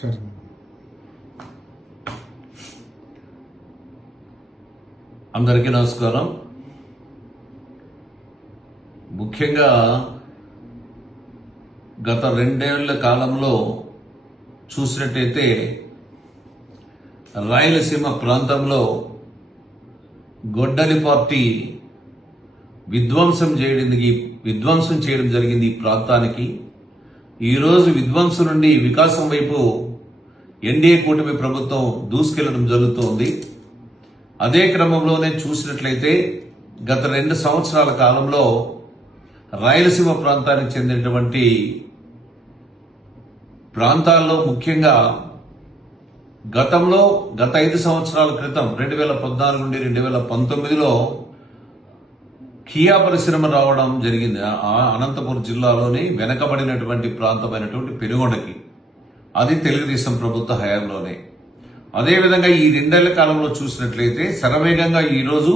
సరే. అందరికీ నమస్కారం. ముఖ్యంగా గత 2 ఏళ్ల కాలంలో చూసినట్టయితే రాయలసీమ ప్రాంతంలో గొడ్డలి పార్టీ విధ్వంసం చేయడం జరిగింది ఈ ప్రాంతానికి. ఈరోజు విధ్వంసం నుండి వికాసం వైపు ఎన్డీఏ కూటమి ప్రభుత్వం దూసుకెళ్లడం జరుగుతోంది. అదే క్రమంలోనే చూసినట్లయితే గత 2 సంవత్సరాల కాలంలో రాయలసీమ ప్రాంతానికి చెందినటువంటి ప్రాంతాల్లో ముఖ్యంగా గత 5 సంవత్సరాల క్రితం 2014 నుండి 2019లో కియా పరిశ్రమ రావడం జరిగింది. అనంతపురం జిల్లాలోని వెనకబడినటువంటి ప్రాంతమైనటువంటి పెనుగొండకి. అది తెలుగుదేశం ప్రభుత్వ హయాంలోనే. అదేవిధంగా ఈ 2 ఏళ్ల కాలంలో చూసినట్లయితే శరవేగంగా ఈరోజు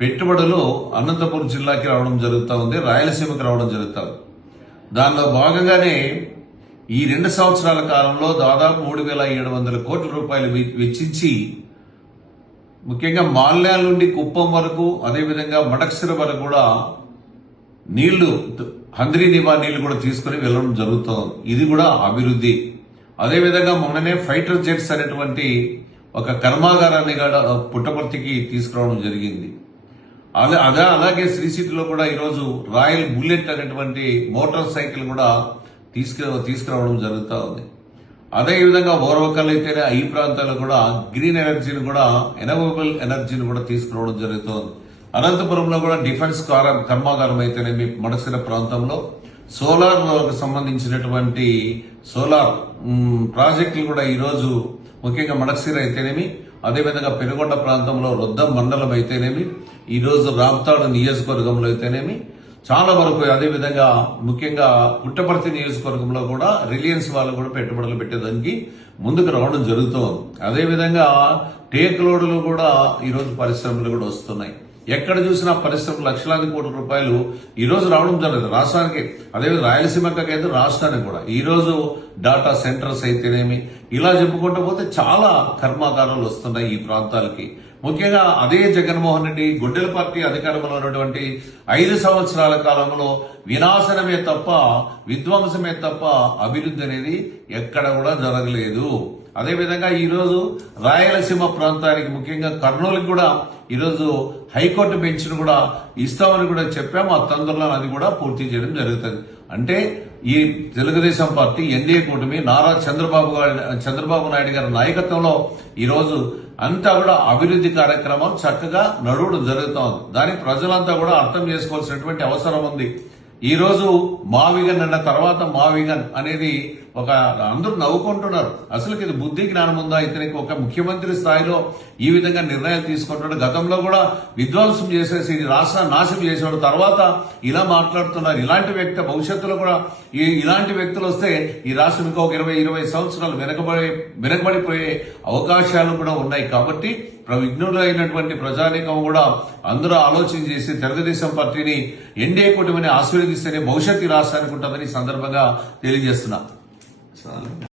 పెట్టుబడులు అనంతపురం జిల్లాకి రావడం జరుగుతూ ఉంది, రాయలసీమకి రావడం జరుగుతుంది. దానిలో భాగంగానే ఈ 2 సంవత్సరాల కాలంలో దాదాపు 3,700 కోట్ల రూపాయలు వెచ్చించి ముఖ్యంగా మాల్యాల నుండి కుప్పం వరకు, అదేవిధంగా మడక్సిర వరకు కూడా నీళ్లు, హంద్రీ నివా నీళ్లు కూడా తీసుకుని వెళ్ళడం జరుగుతుంది. ఇది కూడా అభివృద్ధి. అదేవిధంగా మొన్ననే ఫైటర్ జెట్స్ అనేటువంటి ఒక కర్మాగారాన్ని కూడా పుట్టపర్తికి తీసుకురావడం జరిగింది. అలాగే శ్రీ సిటీలో కూడా ఈరోజు రాయల్ బుల్లెట్ అనేటువంటి మోటార్ సైకిల్ కూడా తీసుకురావడం జరుగుతూ ఉంది. అదేవిధంగా ఓర్వకల్ అయితేనే ఈ ప్రాంతాల్లో కూడా గ్రీన్ ఎనర్జీని కూడా, ఎనర్వబుల్ ఎనర్జీని కూడా తీసుకురావడం జరుగుతుంది. అనంతపురంలో కూడా డిఫెన్స్ కర్మాగారం అయితేనేమి, మడసిర ప్రాంతంలో సోలార్ సంబంధించినటువంటి సోలార్ ప్రాజెక్టులు కూడా ఈరోజు ముఖ్యంగా మడసిర అయితేనేమి, అదేవిధంగా పెనుగొండ ప్రాంతంలో రొద్దం మండలం అయితేనేమి, ఈరోజు రాప్తాడు నియోజకవర్గంలో అయితేనేమి చాలా వరకు, అదేవిధంగా ముఖ్యంగా పుట్టపర్తి నియోజకవర్గంలో కూడా రిలయన్స్ వాళ్ళు కూడా పెట్టుబడులు పెట్టేదానికి ముందుకు రావడం జరుగుతోంది. అదేవిధంగా టేక్ లోడ్లు కూడా ఈరోజు పరిశ్రమలు కూడా వస్తున్నాయి. ఎక్కడ చూసినా పరిశ్రమలు లక్షలాది కోట్ల రూపాయలు ఈరోజు రావడం జరుగుతుంది రాష్ట్రానికి. అదేవిధంగా రాయలసీమకి అయితే రాష్ట్రానికి కూడా ఈరోజు డాటా సెంటర్స్ అయితేనేమి, ఇలా చెప్పుకుంటూ పోతే చాలా కర్మాగారాలు వస్తున్నాయి ఈ ప్రాంతాలకి. ముఖ్యంగా అదే జగన్మోహన్ రెడ్డి గొడ్డెల పార్టీ అధికారంలో ఉన్నటువంటి 5 సంవత్సరాల కాలంలో వినాశనమే తప్ప, విధ్వంసమే తప్ప అభివృద్ధి అనేది ఎక్కడ కూడా జరగలేదు. అదేవిధంగా ఈరోజు రాయలసీమ ప్రాంతానికి ముఖ్యంగా కర్నూలుకి కూడా ఈరోజు హైకోర్టు బెంచ్ను కూడా ఇస్తామని కూడా చెప్పాము. ఆ తొందరలో అది కూడా పూర్తి చేయడం జరుగుతుంది. అంటే ఈ తెలుగుదేశం పార్టీ ఎన్డీఏ కూటమి నారా చంద్రబాబు నాయుడు గారి నాయకత్వంలో ఈరోజు అంతా కూడా అభివృద్ధి కార్యక్రమం చక్కగా నడవడం జరుగుతోంది. దానికి ప్రజలంతా కూడా అర్థం చేసుకోవాల్సినటువంటి అవసరం ఉంది. ఈ రోజు మావిగన్ అన్న తర్వాత మావిగన్ అనేది ఒక అందరూ నవ్వుకుంటున్నారు. అసలుకి ఇది బుద్ధి జ్ఞానం ఉందా ఇతనికి? ఒక ముఖ్యమంత్రి స్థాయిలో ఈ విధంగా నిర్ణయాలు తీసుకుంటున్నాడు. గతంలో కూడా విధ్వంసం చేసేసి రాష్ట్రాన్ని నాశనం చేసేవాడు, తర్వాత ఇలా మాట్లాడుతున్నారు. ఇలాంటి వ్యక్తి భవిష్యత్తులో కూడా ఇలాంటి వ్యక్తులు వస్తే ఈ రాష్ట్రం ఇంకా ఒక 20 సంవత్సరాలు వెనకబడిపోయే అవకాశాలు కూడా ఉన్నాయి. కాబట్టి విఘ్నులైనటువంటి ప్రజానీకం కూడా అందరూ ఆలోచన చేసి తెలుగుదేశం పార్టీని, ఎన్డీఏ కూటమిని ఆశీర్వదిస్తేనే భవిష్యత్తు రాష్ట్రానికి ఉంటుందని సందర్భంగా తెలియజేస్తున్నా.